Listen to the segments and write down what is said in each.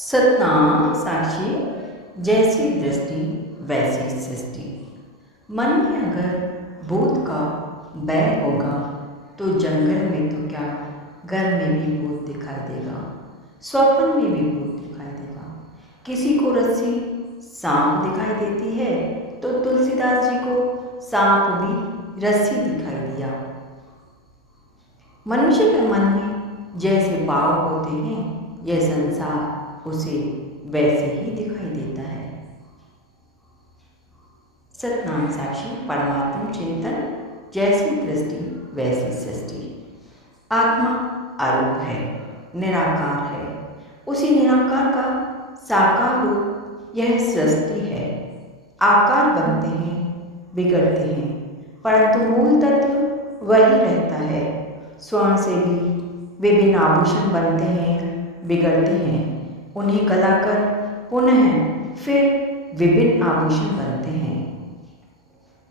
सतनाम साक्षी, जैसी दृष्टि वैसी सृष्टि। मन में अगर भूत का बैर होगा तो जंगल में तो क्या, घर में भी भूत दिखाई देगा, स्वप्न में भी भूत दिखाई देगा। किसी को रस्सी सांप दिखाई देती है तो तुलसीदास जी को सांप भी रस्सी दिखाई दिया। मनुष्य के मन में जैसे भाव होते हैं, यह संसार उसे वैसे ही दिखाई देता है। सतनाम साक्षी परमात्म चिंतन, जैसी दृष्टि वैसी सृष्टि। आत्मा अरूप है, निराकार है। उसी निराकार का साकार रूप यह सृष्टि है। आकार बनते हैं, बिगड़ते हैं, परंतु मूल तत्व वही रहता है। स्वर्ण से भी विभिन्न आभूषण बनते हैं, बिगड़ते हैं, उन्हें गलाकर पुनः फिर विभिन्न आभूषण बनते हैं,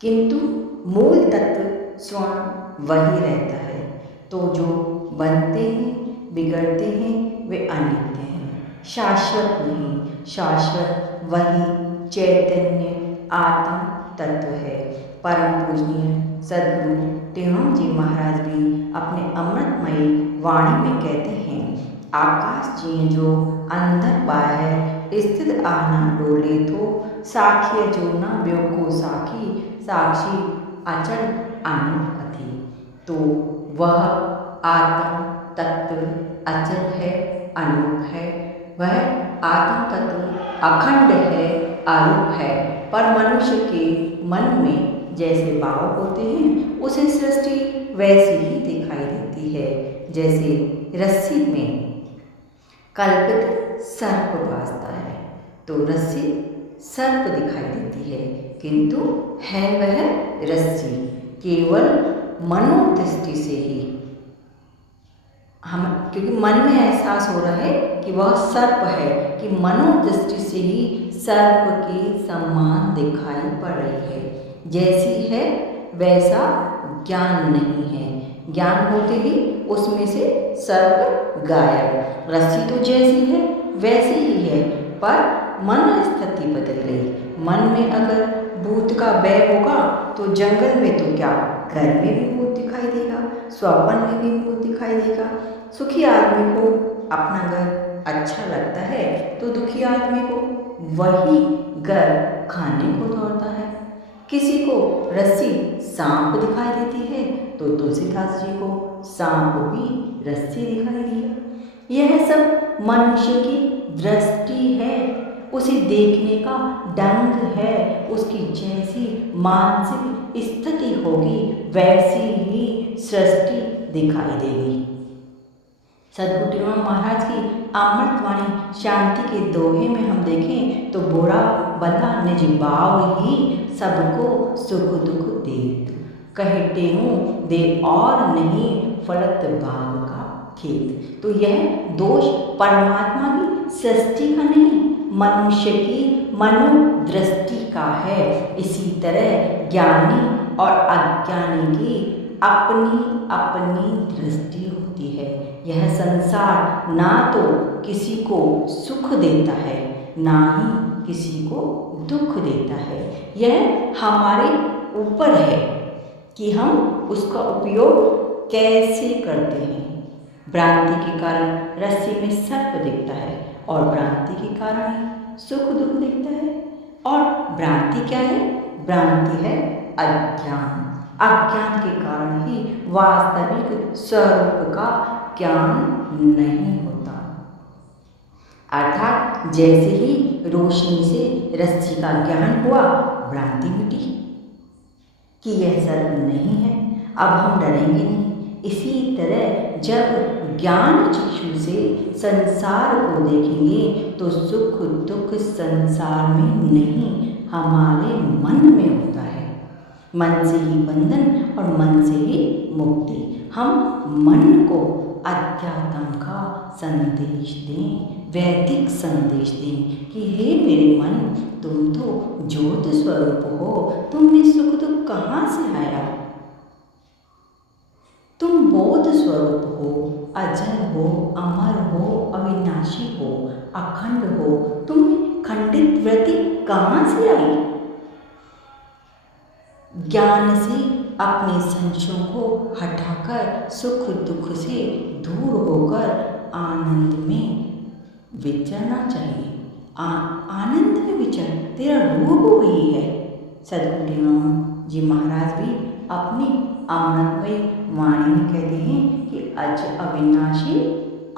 किंतु मूल तत्व स्वर्ण वही रहता है। तो जो बनते हैं, बिगड़ते हैं, वे अनित्य हैं, शाश्वत नहीं। शाश्वत वही चैतन्य आत्म तत्व है। परम पूजनीय सद्गुरु टेहम जी महाराज भी अपने अमृतमयी वाणी में कहते हैं, आकाश जी जो अंदर बाहर स्थित आना डोले तो साखी जो न व्योको साखी साक्षी अचल अनुपति। तो वह आत्म तत्व अचल है, अनूप है। वह आत्म तत्व अखंड है, अरूप है। पर मनुष्य के मन में जैसे भाव होते हैं, उसे सृष्टि वैसी ही दिखाई देती है। जैसे रस्सी में कल्पित सर्प भासता है तो रस्सी सर्प दिखाई देती है, किंतु है वह रस्सी। केवल मनोदृष्टि से ही हम, क्योंकि मन में एहसास हो रहा है कि वह सर्प है, कि मनोदृष्टि से ही सर्प के समान दिखाई पड़ रही है। जैसी है वैसा ज्ञान नहीं है। ज्ञान होते ही उसमें से सर्प गायब। रस्सी तो जैसी है वैसी ही है, पर मन स्थिति बदल गई। मन में अगर भूत का भय होगा तो जंगल में तो क्या, घर में भी भूत दिखाई देगा, स्वप्न में भी भूत दिखाई देगा। सुखी आदमी को अपना घर अच्छा लगता है तो दुखी आदमी को वही घर खाने को दौड़ता है। किसी को रस्सी सांप दिखाई देती है तो तुलसीदास जी को सांप भी रस्सी दिखाई दिया। यह सब मनुष्य की दृष्टि है, उसे देखने का ढंग है। उसकी जैसी मानसिक स्थिति होगी वैसी ही सृष्टि दिखाई देगी। सद्गुरु टेहम महाराज की अमृतवाणी शांति के दोहे में हम देखें तो बुरा भला निज भाव ही सबको सुख दुख देत, कहे टेहू दे और नहीं फलत भाव का खेत। तो यह दोष परमात्मा की सृष्टि का नहीं, मनुष्य की मनोदृष्टि का है। इसी तरह ज्ञानी और अज्ञानी की अपनी अपनी दृष्टि होती है। यह संसार ना तो किसी को सुख देता है, ना ही किसी को दुख देता है। यह हमारे ऊपर है कि हम उसका उपयोग कैसे करते हैं। भ्रांति के कारण रस्सी में सर्प दिखता है और भ्रांति के कारण ही सुख दुख दिखता है। और भ्रांति क्या है? भ्रांति है अज्ञान। अज्ञान के कारण ही वास्तविक स्वरूप का ज्ञान नहीं होता। अर्थात जैसे ही रोशनी से रस्सी का ज्ञान हुआ, भ्रांति मिटी कि यह सर्प नहीं है, अब हम डरेंगे नहीं। इसी तरह जब ज्ञान चक्षु से संसार को देखेंगे तो सुख दुख संसार में नहीं, हमारे मन में होता है। मन से ही बंधन और मन से ही मुक्ति। हम मन को अध्यात्म का संदेश दें, वैदिक संदेश दें कि हे मेरे मन, तुम तो ज्योत स्वरूप हो, तुम में सुख दुख कहाँ से आया? तुम बोध स्वरूप हो, अजर हो, अमर हो, अविनाशी हो, अखंड हो, तुम्हें खंडित वृत्ति कहाँ से आई? ज्ञान से अपने संशयों को हटाकर सुख दुख से दूर होकर आनंद में विचरना चाहिए। आनंद में विचर, तेरा रूप वही है। सदगुरु जी महाराज भी अपनी अमृतमयी वाणी में कहते हैं कि अज अविनाशी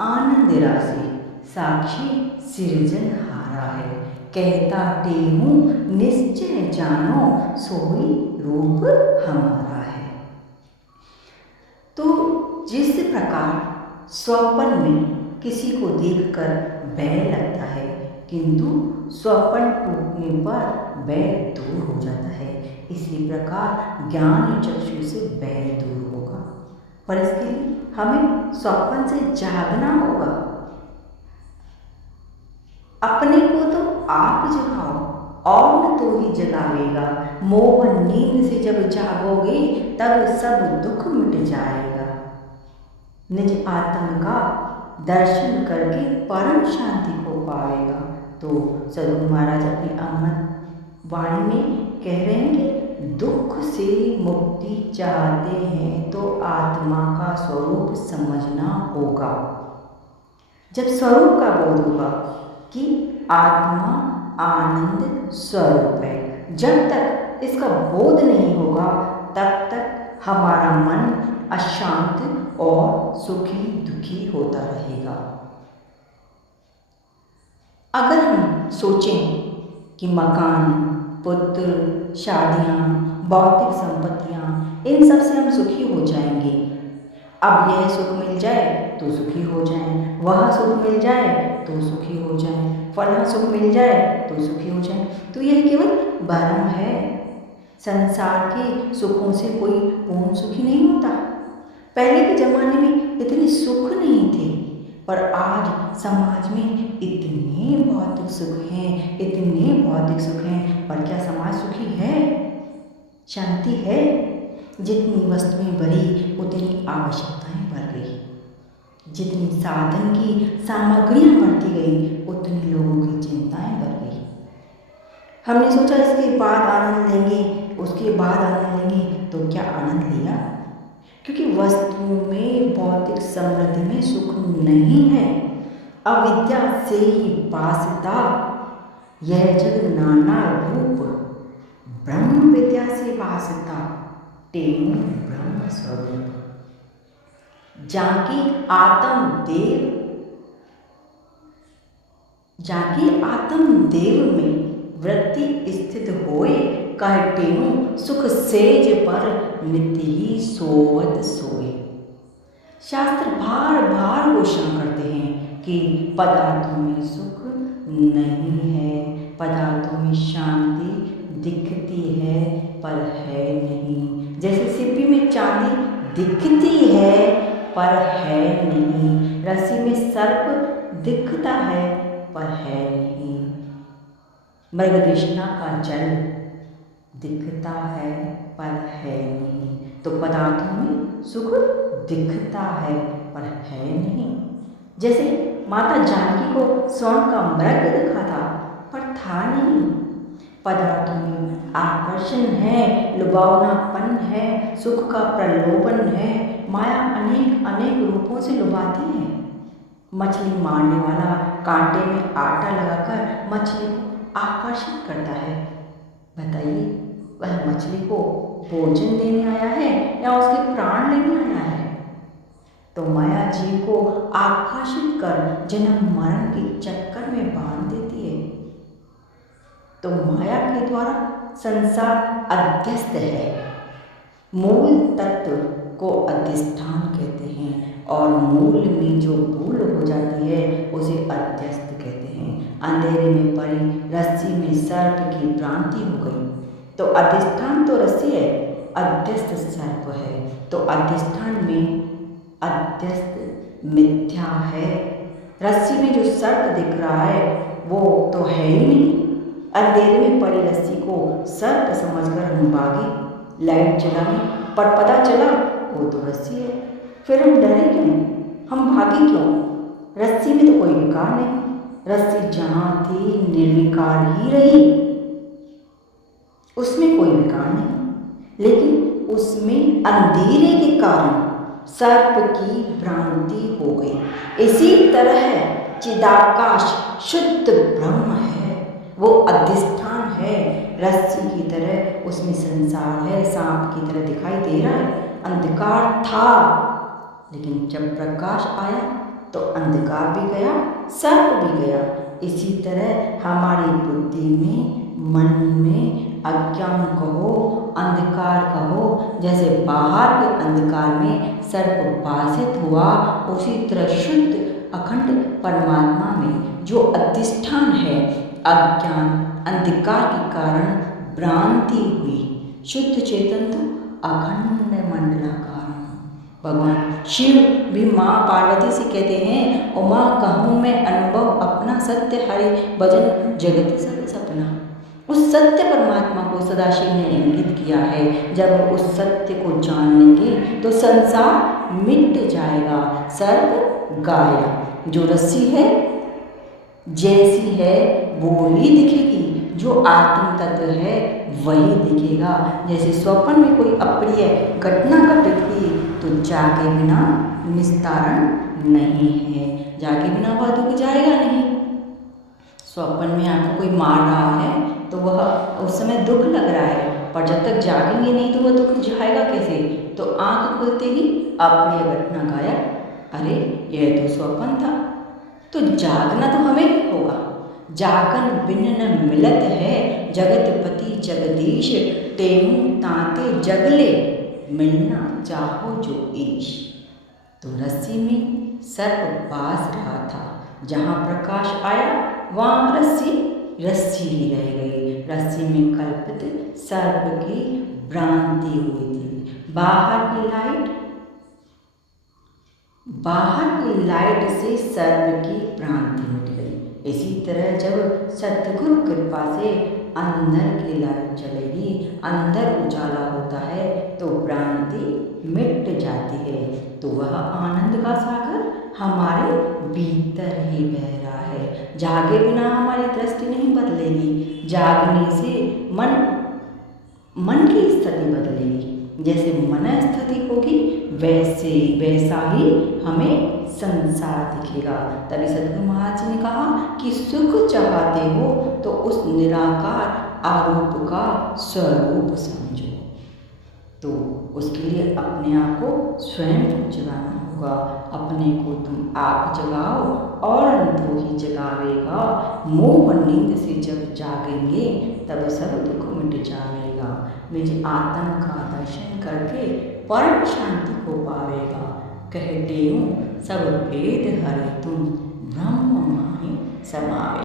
आनंद राशि साक्षी सृजनहारा है, कहता टेहूं निश्चय जानो सोई रूप हमारा है। तो जिस प्रकार स्वप्न में किसी को देखकर बैर लगता है, किंतु स्वप्न टूटने पर बैर दूर हो जाता है, इसी प्रकार ज्ञान चक्षु से बैर दूर होगा। पर इसके लिए हमें स्वप्न से जागना होगा। अपने को तो आप जगाओ और न तो ही जगावेगा। मोह नींद से जब जागोगे तब सब दुख मिट जाएगा। निज आत्म का दर्शन करके परम शांति को पाएगा। तो सदगुरु महाराज अपनी अमृत वाणी में कह रहे हैं कि दुख से मुक्ति चाहते हैं तो आत्मा का स्वरूप समझना होगा। जब स्वरूप का बोध होगा कि आत्मा आनंद स्वरूप है, जब तक इसका बोध नहीं होगा तब तक हमारा मन अशांत और सुखी दुखी होता रहेगा। अगर हम सोचें कि मकान, पुत्र, शादियाँ, भौतिक संपत्तियाँ, इन सब से हम सुखी हो जाएंगे, अब यह सुख मिल जाए तो सुखी हो जाएं, वह सुख मिल जाए तो सुखी हो जाएं, फला सुख मिल जाए तो सुखी हो जाएं, तो यह केवल भ्रम है। संसार के सुखों से कोई पूर्ण सुखी नहीं होता। पहले के ज़माने में इतने सुख नहीं थे, पर आज समाज में इतने भौतिक सुख हैं, इतने भौतिक सुख हैं, पर क्या समाज सुखी है? शांति है? जितनी वस्तुएं बढ़ी उतनी आवश्यकताएं बढ़ गई, जितनी साधन की सामग्रियां बढ़ती गई उतनी लोगों की चिंताएं बढ़ गई। हमने सोचा इसके बाद आनंद लेंगे, उसके बाद आनंद लेंगे, तो क्या आनंद लिया? क्योंकि वस्तुओं में, भौतिक समृद्धि में सुख नहीं है। अविद्या से ही वासता, यह जग नाना रूप, ब्रह्म विद्या से वासता, तेनु ब्रह्म स्वरूप। जाकी आत्म देव में वृत्ति स्थित होए, कह तेनु सुख सेज पर नित्य ही सोवत सोए। शास्त्र बार बार घोषणा करते हैं कि पदार्थों में सुख नहीं है, पदार्थों में शांति दिखती है पर है नहीं। जैसे सिप्पी में चांदी दिखती है पर है नहीं, रस्सी में सर्प दिखता है पर है नहीं, मृगतृष्णा का जल दिखता है पर है नहीं। तो पदार्थों में सुख दिखता है पर है नहीं। जैसे माता जानकी को स्वर्ण का मृग दिखा था पर था नहीं। पदार्थों में आकर्षण है, लुभावनापन है, सुख का प्रलोभन है, माया अनेक अनेक रूपों से लुभाती है। मछली मारने वाला कांटे में आटा लगाकर मछली को आकर्षित करता है। बताइए, वह मछली को भोजन देने आया है या उसके प्राण लेने आया है? तो माया जीव को आकर्षित कर जन्म मरण के चक्कर में बांध देती है। तो माया के द्वारा संसार अध्यस्त है। मूल तत्व को अधिष्ठान कहते हैं और मूल में जो भूल हो जाती है उसे अध्यस्त कहते हैं। अंधेरे में पड़ी रस्सी में सर्प की भ्रांति हो गई, तो अधिष्ठान तो रस्सी है, अध्यस्त सर्प है। तो अधिष्ठान में अध्यस्त मिथ्या है। रस्सी में जो सर्प दिख रहा है वो तो है ही नहीं। अंधेरे में पड़ी रस्सी को सर्प समझकर हम भागे, लाइट जलाने पर पता चला वो तो रस्सी है। फिर हम डरे क्यों? हम भागे क्यों? रस्सी में तो कोई विकार नहीं, रस्सी जहाँ थी निर्विकार ही रही, उसमें कोई विकार नहीं, लेकिन उसमें अंधेरे के कारण सर्प की भ्रांति हो गई। इसी तरह चिदाकाश शुद्ध ब्रह्म है, वो अधिष्ठान है, रस्सी की तरह उसमें संसार है, सांप की तरह दिखाई दे रहा है। अंधकार था, लेकिन जब प्रकाश आया तो अंधकार भी गया, सर्प भी गया। इसी तरह हमारी बुद्धि में, मन में अज्ञान कहो, अंधकार कहो, जैसे बाहर के अंधकार में सर्प बाधित हुआ, उसी तरह शुद्ध अखंड परमात्मा में जो अधिष्ठान है, अज्ञान अंधकार के कारण भ्रांति हुई। शुद्ध चेतन तो अखंड मंडलाकार। भगवान शिव भी माँ पार्वती से कहते हैं, उमा कहूँ मैं अनुभव अपना, सत्य हरि भजन जगत सब सपना। उस सत्य परमात्मा को सदाशिव ने इंगित किया है। जब उस सत्य को जान लेंगे तो संसार मिट जाएगा, सर्प गाया। जो रस्सी है जैसी है वो ही दिखेगी, जो आत्म तत्व है वही दिखेगा। जैसे स्वप्न में कोई अप्रिय घटना घटित हुई तो जागे बिना निस्तारण नहीं है, जागे बिना वह दुख जाएगा नहीं। स्वप्न में आपको कोई मार रहा है तो वह उस समय दुख लग रहा है, पर जब तक जागेंगे नहीं तो वह दुख जाएगा कैसे? तो आंख खुलते ही अप्रिय घटना गायब, अरे यह तो स्वप्न था। तो जागना तो हमें होगा, जागन बिन न मिलत है, जगतपति जगदीश तेमु ताते जगले, मिलना चाहो जो ईश। तो रस्सी में सर्प बास रहा था, जहाँ प्रकाश आया वहाँ रस्सी ही रह गई। रस्सी में कल्पित सर्प की भ्रांति हुई थी। बाहर की लाइट से सर्प की भ्रांति मिट गई। इसी तरह जब सतगुरु कृपा से अंदर की लाइट चलेगी, अंदर उजाला होता है तो भ्रांति मिट जाती है। तो वह आनंद का सागर हमारे भीतर ही बह रहा है। जागे बिना हमारी दृष्टि नहीं बदलेगी, जागने से मन की स्थिति बदलेगी। जैसे मन स्थिति होगी वैसा ही हमें संसार दिखेगा। तभी सद्गुरु महाराज जी ने कहा कि सुख चाहते हो तो उस निराकार आरूप का स्वरूप समझो। तो उसके लिए अपने आप को स्वयं जगाना होगा। अपने को तुम आप जगाओ और तो ही जगावेगा। मोह नींद से जब जागेंगे तब सब दुख मिट जाएगा। निज आत्म का दर्शन करके परम शांति को पावेगा। कहते हूँ सब भेद हरे तुम ब्रह्म माहि समावे।